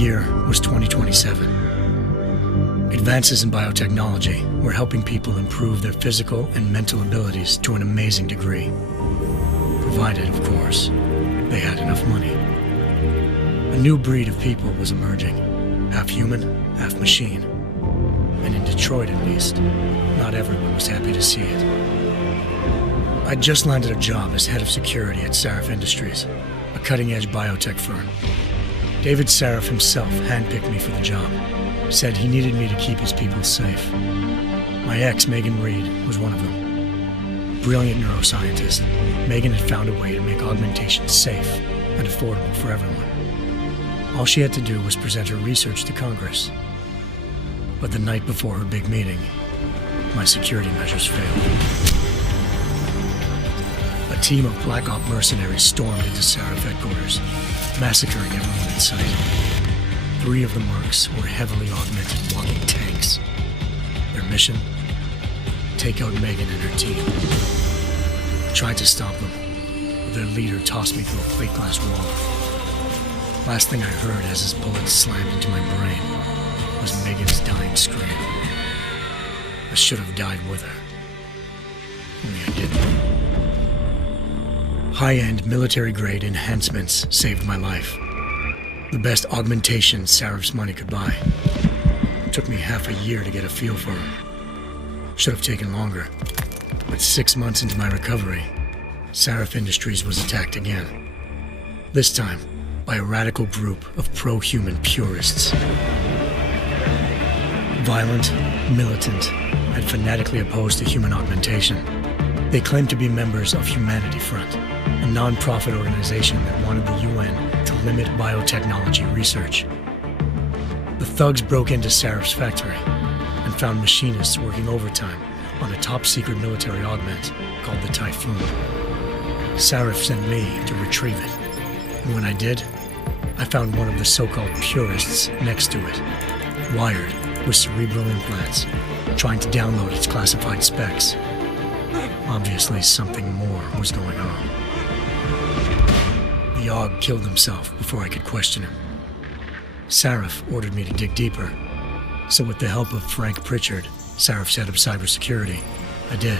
year was 2027. Advances in biotechnology were helping people improve their physical and mental abilities to an amazing degree. Provided, of course, they had enough money. A new breed of people was emerging, half human, half machine. And in Detroit, at least, not everyone was happy to see it. I'd just landed a job as head of security at Sarif Industries, a cutting-edge biotech firm. David Sarif himself handpicked me for the job, said he needed me to keep his people safe. My ex, Megan Reed, was one of them. Brilliant neuroscientist, Megan had found a way to make augmentation safe and affordable for everyone. All she had to do was present her research to Congress. But the night before her big meeting, my security measures failed. A team of Black Op mercenaries stormed into Sarif headquarters, massacring everyone in sight. 3 of the mercs were heavily augmented walking tanks. Their mission? Take out Megan and her team. I tried to stop them, but their leader tossed me through a plate glass wall. Last thing I heard as his bullets slammed into my brain was Megan's dying scream. I should have died with her. Only I didn't. High-end military-grade enhancements saved my life. The best augmentation Sarif's money could buy. It took me half a year to get a feel for them. Should have taken longer. But 6 months into my recovery, Sarif Industries was attacked again. This time, by a radical group of pro-human purists. Violent, militant, and fanatically opposed to human augmentation. They claimed to be members of Humanity Front, a non-profit organization that wanted the UN to limit biotechnology research. The thugs broke into Sarif's factory and found machinists working overtime on a top-secret military augment called the Typhoon. Sarif sent me to retrieve it, and when I did, I found one of the so-called purists next to it, wired with cerebral implants, trying to download its classified specs. Obviously, something more was going on. The Aug killed himself before I could question him. Sarif ordered me to dig deeper, so with the help of Frank Pritchard, Sarif's head of cybersecurity, I did.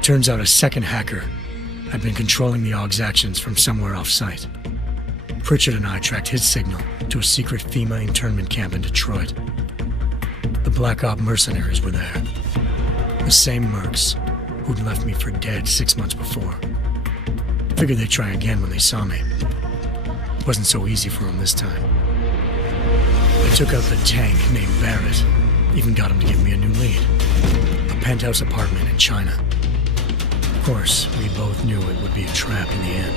Turns out a second hacker had been controlling the Aug's actions from somewhere off-site. Pritchard and I tracked his signal to a secret FEMA internment camp in Detroit. The Black Op mercenaries were there. The same mercs who'd left me for dead 6 months before. Figured they'd try again when they saw me. It wasn't so easy for them this time. I took out the tank named Barrett, even got him to give me a new lead. A penthouse apartment in China. Of course, we both knew it would be a trap in the end.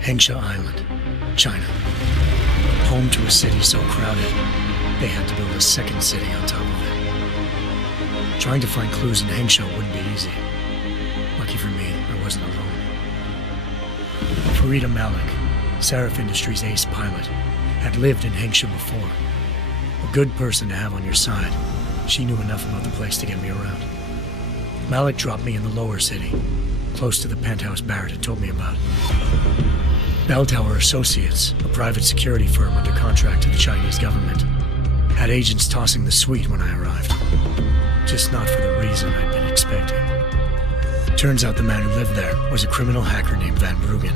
Hengsha Island, China. Home to a city so crowded, they had to build a second city on top of it. Trying to find clues in Hengsha wouldn't be easy. Lucky for me, I wasn't alone. Farida Malik, Sarif Industries' ace pilot, had lived in Hengsha before. A good person to have on your side. She knew enough about the place to get me around. Malik dropped me in the lower city, close to the penthouse Barrett had told me about. Bell Tower Associates, a private security firm under contract to the Chinese government, had agents tossing the suite when I arrived. Just not for the reason I'd been expecting. Turns out the man who lived there was a criminal hacker named Van Bruggen.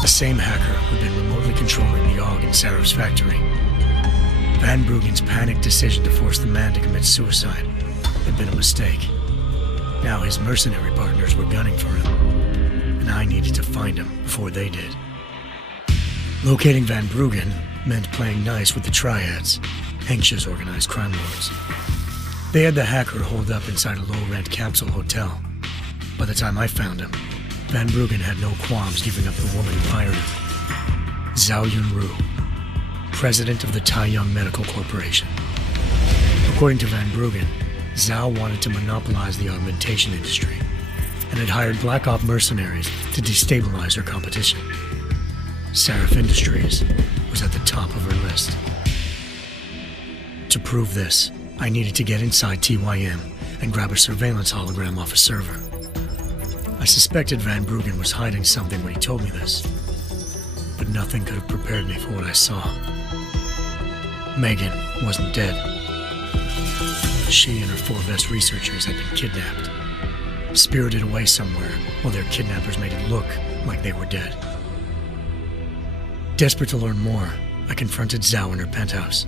The same hacker who'd been remotely controlling the Aug in Sarif's factory. Van Bruggen's panicked decision to force the man to commit suicide had been a mistake. Now his mercenary partners were gunning for him, and I needed to find him before they did. Locating Van Bruggen meant playing nice with the Triads, Hengsha's organized crime lords. They had the hacker holed up inside a low-rent capsule hotel. By the time I found him, Van Bruggen had no qualms giving up the woman who hired him. Zhao Yunru, president of the Taiyang Medical Corporation. According to Van Bruggen, Zhao wanted to monopolize the augmentation industry and had hired Black Op mercenaries to destabilize her competition. Sarif Industries was at the top of her list. To prove this, I needed to get inside TYM and grab a surveillance hologram off a server. I suspected Van Bruggen was hiding something when he told me this, but nothing could have prepared me for what I saw. Megan wasn't dead. She and her 4 best researchers had been kidnapped, spirited away somewhere while their kidnappers made it look like they were dead. Desperate to learn more, I confronted Zhao in her penthouse.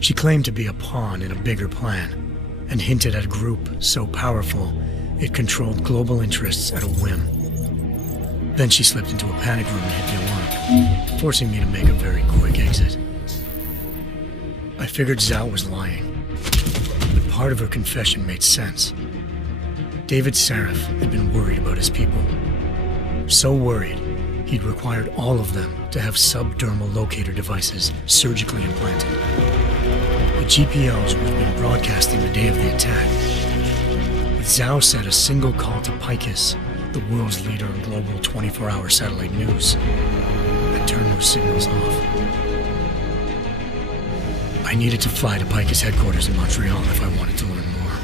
She claimed to be a pawn in a bigger plan, and hinted at a group so powerful it controlled global interests at a whim. Then she slipped into a panic room and hit the alarm, forcing me to make a very quick exit. I figured Zhao was lying, but part of her confession made sense. David Sarif had been worried about his people. So worried, he'd required all of them to have subdermal locator devices surgically implanted. The GPLs would have been broadcasting the day of the attack. But Zhao said a single call to Picus, the world's leader in global 24-hour satellite news, had turned those signals off. I needed to fly to Picus headquarters in Montreal if I wanted to learn more.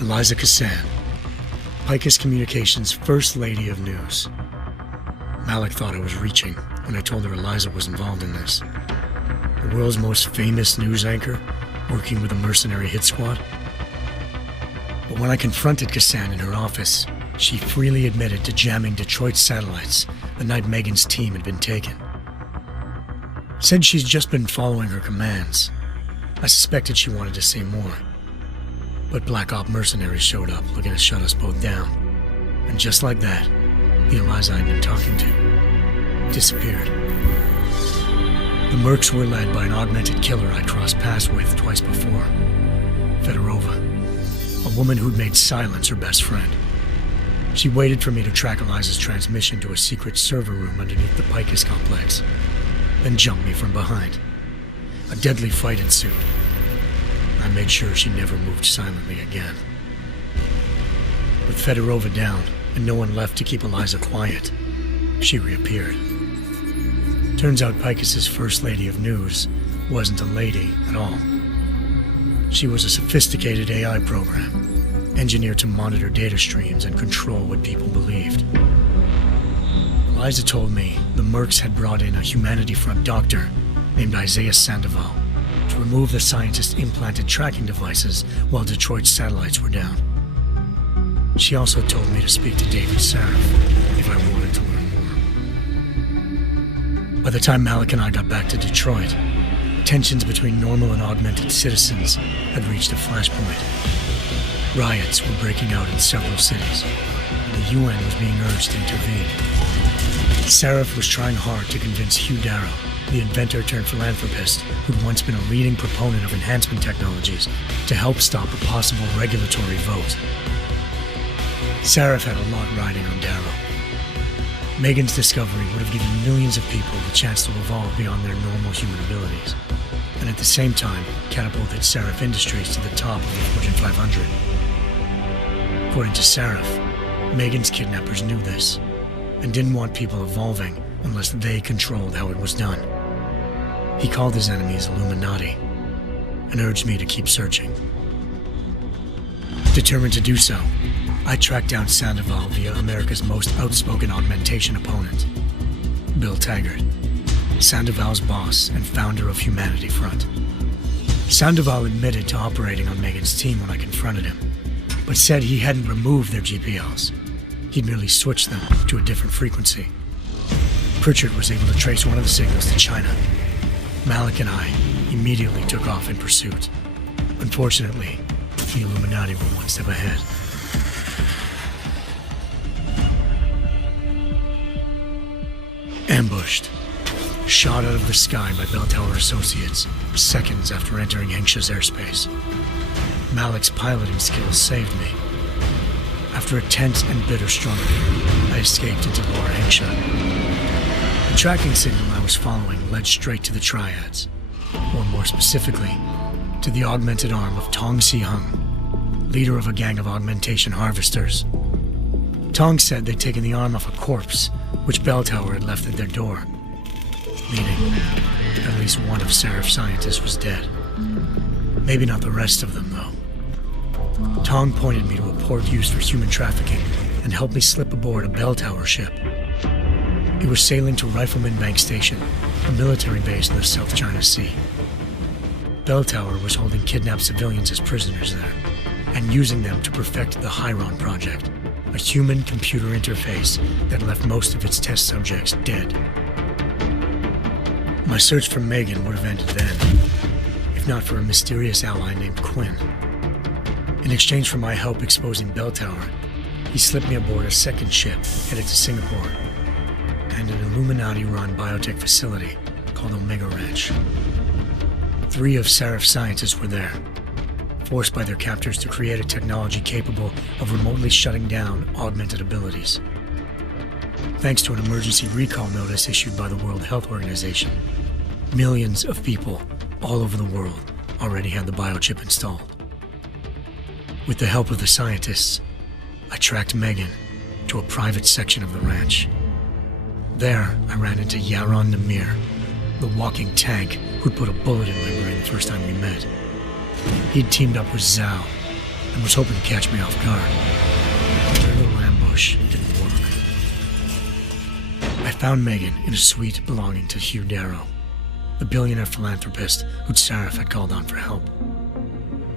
Eliza Cassan, Picus Communications' First Lady of News. Malik thought I was reaching when I told her Eliza was involved in this. The world's most famous news anchor, working with a mercenary hit squad. But when I confronted Cassan in her office, she freely admitted to jamming Detroit's satellites the night Megan's team had been taken. Said she's just been following her commands. I suspected she wanted to say more. But Black Op mercenaries showed up looking to shut us both down. And just like that, the Eliza I'd been talking to disappeared. The Mercs were led by an augmented killer I'd crossed paths with twice before, Fedorova, a woman who'd made silence her best friend. She waited for me to track Eliza's transmission to a secret server room underneath the Picus complex, then jumped me from behind. A deadly fight ensued. I made sure she never moved silently again. With Fedorova down and no one left to keep Eliza quiet, she reappeared. Turns out Picus's First Lady of News wasn't a lady at all. She was a sophisticated AI program, engineered to monitor data streams and control what people believed. Eliza told me the Mercs had brought in a Humanity Front doctor named Isaiah Sandoval to remove the scientist's implanted tracking devices while Detroit's satellites were down. She also told me to speak to David Sarif if I wanted to learn more. By the time Malik and I got back to Detroit, tensions between normal and augmented citizens had reached a flashpoint. Riots were breaking out in several cities, and the UN was being urged to intervene. Sarif was trying hard to convince Hugh Darrow, the inventor-turned-philanthropist who'd once been a leading proponent of enhancement technologies, to help stop a possible regulatory vote. Sarif had a lot riding on Darrow. Megan's discovery would have given millions of people the chance to evolve beyond their normal human abilities, and at the same time catapulted Sarif Industries to the top of the Fortune 500. According to Sarif, Megan's kidnappers knew this, and didn't want people evolving unless they controlled how it was done. He called his enemies Illuminati, and urged me to keep searching. Determined to do so, I tracked down Sandoval via America's most outspoken augmentation opponent, Bill Taggart, Sandoval's boss and founder of Humanity Front. Sandoval admitted to operating on Megan's team when I confronted him, but said he hadn't removed their GPLs. He'd merely switched them to a different frequency. Pritchard was able to trace one of the signals to China. Malik and I immediately took off in pursuit. Unfortunately, the Illuminati were one step ahead. Ambushed. Shot out of the sky by Bell Tower Associates, seconds after entering Hengsha's airspace. Malik's piloting skills saved me. After a tense and bitter struggle, I escaped into Lower Hengsha. The tracking signal I was following led straight to the Triads, or more specifically, to the augmented arm of Tong Si-hung, leader of a gang of augmentation harvesters. Tong said they'd taken the arm off a corpse, which Bell Tower had left at their door, meaning at least one of Sarif's scientists was dead. Maybe not the rest of them, though. Tong pointed me to a port used for human trafficking and helped me slip aboard a bell tower ship. It was sailing to Rifleman Bank Station, a military base in the South China Sea. Bell Tower was holding kidnapped civilians as prisoners there, and using them to perfect the Chiron Project, a human-computer interface that left most of its test subjects dead. My search for Megan would have ended then, if not for a mysterious ally named Quinn. In exchange for my help exposing Bell Tower, he slipped me aboard a second ship headed to Singapore and an Illuminati-run biotech facility called Omega Ranch. 3 of Seraph's scientists were there, forced by their captors to create a technology capable of remotely shutting down augmented abilities. Thanks to an emergency recall notice issued by the World Health Organization, millions of people all over the world already had the biochip installed. With the help of the scientists, I tracked Megan to a private section of the ranch. There, I ran into Yaron Namir, the walking tank who'd put a bullet in my brain the first time we met. He'd teamed up with Zhao and was hoping to catch me off guard. But their little ambush didn't work. I found Megan in a suite belonging to Hugh Darrow, the billionaire philanthropist who'd Seraph had called on for help.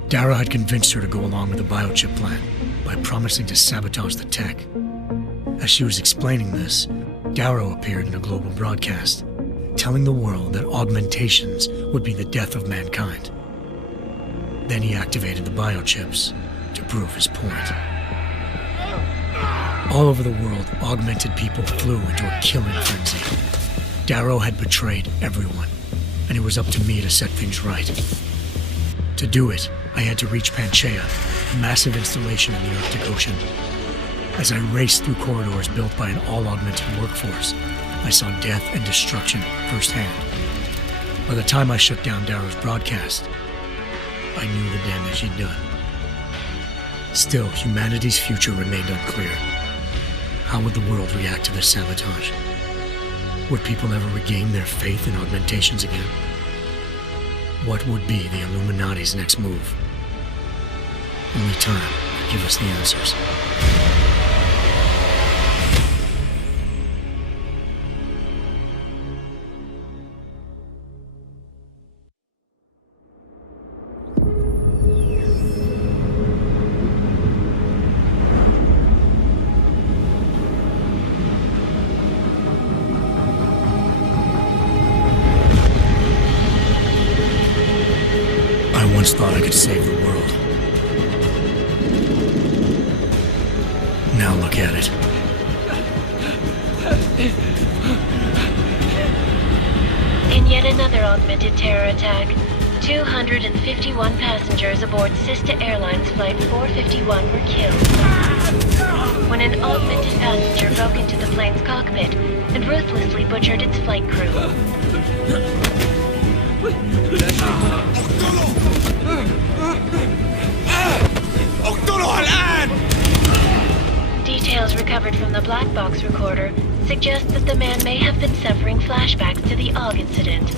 Darrow had convinced her to go along with the biochip plan by promising to sabotage the tech. As she was explaining this, Darrow appeared in a global broadcast, telling the world that augmentations would be the death of mankind. Then he activated the biochips to prove his point. All over the world, augmented people flew into a killing frenzy. Darrow had betrayed everyone, and it was up to me to set things right. To do it, I had to reach Panchaea, a massive installation in the Arctic Ocean. As I raced through corridors built by an all-augmented workforce, I saw death and destruction firsthand. By the time I shut down Darrow's broadcast, I knew the damage he'd done. Still, humanity's future remained unclear. How would the world react to this sabotage? Would people ever regain their faith in augmentations again? What would be the Illuminati's next move? Only time could give us the answers. I once thought I could save the world. Now look at it. In yet another augmented terror attack, 251 passengers aboard Sister Airlines Flight 451 were killed when an augmented passenger broke into the plane's cockpit and ruthlessly butchered its flight crew. Details recovered from the black box recorder suggest that the man may have been suffering flashbacks to the AUG incident.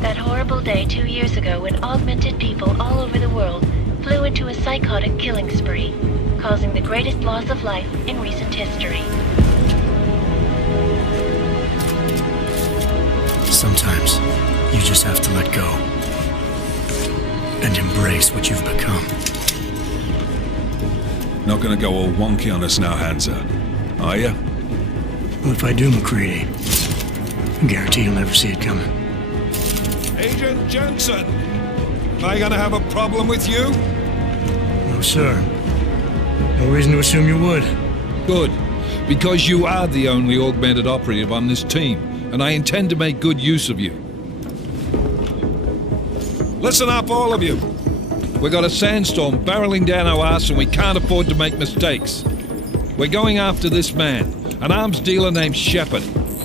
That horrible day 2 years ago when augmented people all over the world flew into a psychotic killing spree, causing the greatest loss of life in recent history. Sometimes you just have to let go and embrace what you've become. Not gonna go all wonky on us now, Hansa, are ya? Well, if I do, McCready, I guarantee you'll never see it coming. Agent Jensen! Am I gonna have a problem with you? No, sir. No reason to assume you would. Good, because you are the only augmented operative on this team, and I intend to make good use of you. Listen up, all of you. We got a sandstorm barreling down our arse and we can't afford to make mistakes. We're going after this man, an arms dealer named Shepard.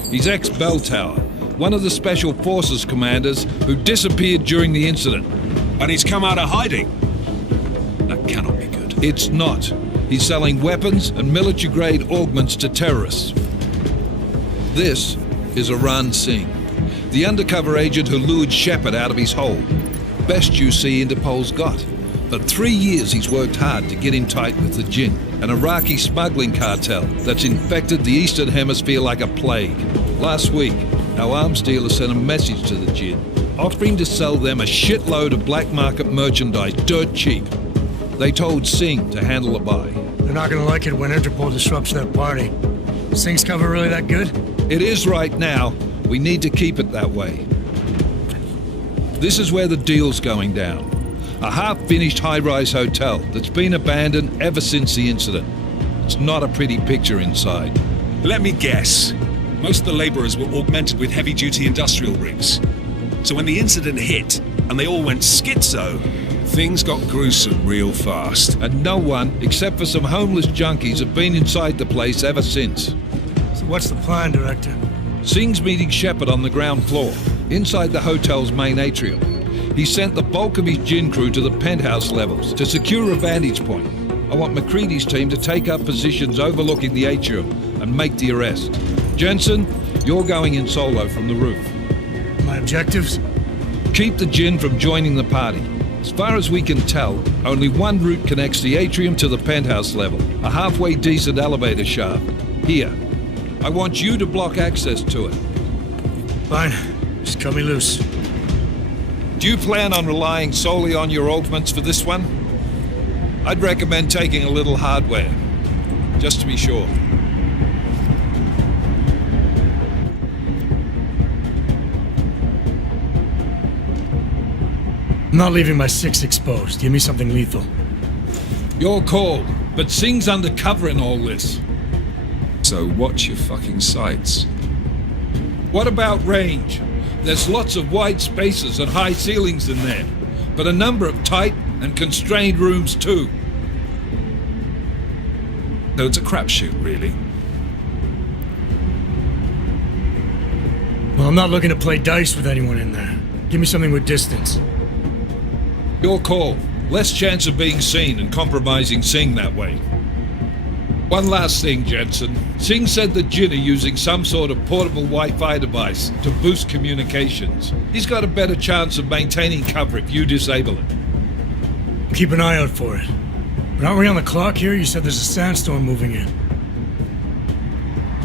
He's ex-Bell Tower, one of the Special Forces commanders who disappeared during the incident. And he's come out of hiding. That cannot be good. It's not. He's selling weapons and military-grade augments to terrorists. This is Aran Singh, the undercover agent who lured Shepard out of his hole. best UC Interpol's got. For 3 years he's worked hard to get in tight with the Jinn, an Iraqi smuggling cartel that's infected the Eastern Hemisphere like a plague. Last week, our arms dealer sent a message to the Jinn, offering to sell them a shitload of black market merchandise dirt cheap. They told Singh to handle the buy. They're not gonna like it when Interpol disrupts their party. Sing's cover really that good? It is right now. We need to keep it that way. This is where the deal's going down. A half-finished high-rise hotel that's been abandoned ever since the incident. It's not a pretty picture inside. Let me guess. Most of the laborers were augmented with heavy-duty industrial rigs. So when the incident hit, and they all went schizo, things got gruesome real fast. And no one, except for some homeless junkies, have been inside the place ever since. So what's the plan, Director? Singh's meeting Shepard on the ground floor, inside the hotel's main atrium. He sent the bulk of his Jinn crew to the penthouse levels to secure a vantage point. I want McCready's team to take up positions overlooking the atrium and make the arrest. Jensen, you're going in solo from the roof. My objectives? Keep the Jinn from joining the party. As far as we can tell, only one route connects the atrium to the penthouse level, a halfway decent elevator shaft. Here. I want you to block access to it. Fine. Just cut me loose. Do you plan on relying solely on your augments for this one? I'd recommend taking a little hardware, just to be sure. I'm not leaving my 6 exposed. Give me something lethal. Your call, but Singh's undercover in all this. So watch your fucking sights. What about range? There's lots of wide spaces and high ceilings in there, but a number of tight and constrained rooms too. No, it's a crapshoot, really. Well, I'm not looking to play dice with anyone in there. Give me something with distance. Your call. Less chance of being seen and compromising Singh that way. One last thing, Jensen. Singh said the Jinn are using some sort of portable Wi-Fi device to boost communications. He's got a better chance of maintaining cover if you disable it. Keep an eye out for it. But aren't we on the clock here? You said there's a sandstorm moving in.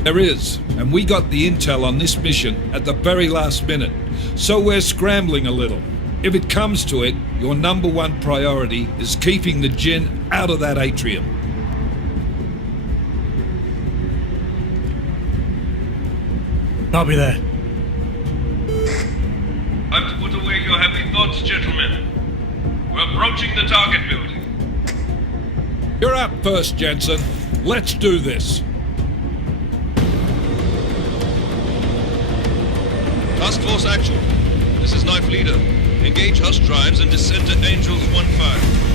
There is, and we got the intel on this mission at the very last minute, so we're scrambling a little. If it comes to it, your number one priority is keeping the Jinn out of that atrium. Copy that. Time to put away your heavy thoughts, gentlemen. We're approaching the target building. You're up first, Jensen. Let's do this. Task Force Actual. This is Knife Leader. Engage Hush drives and descend to Angels 1-5.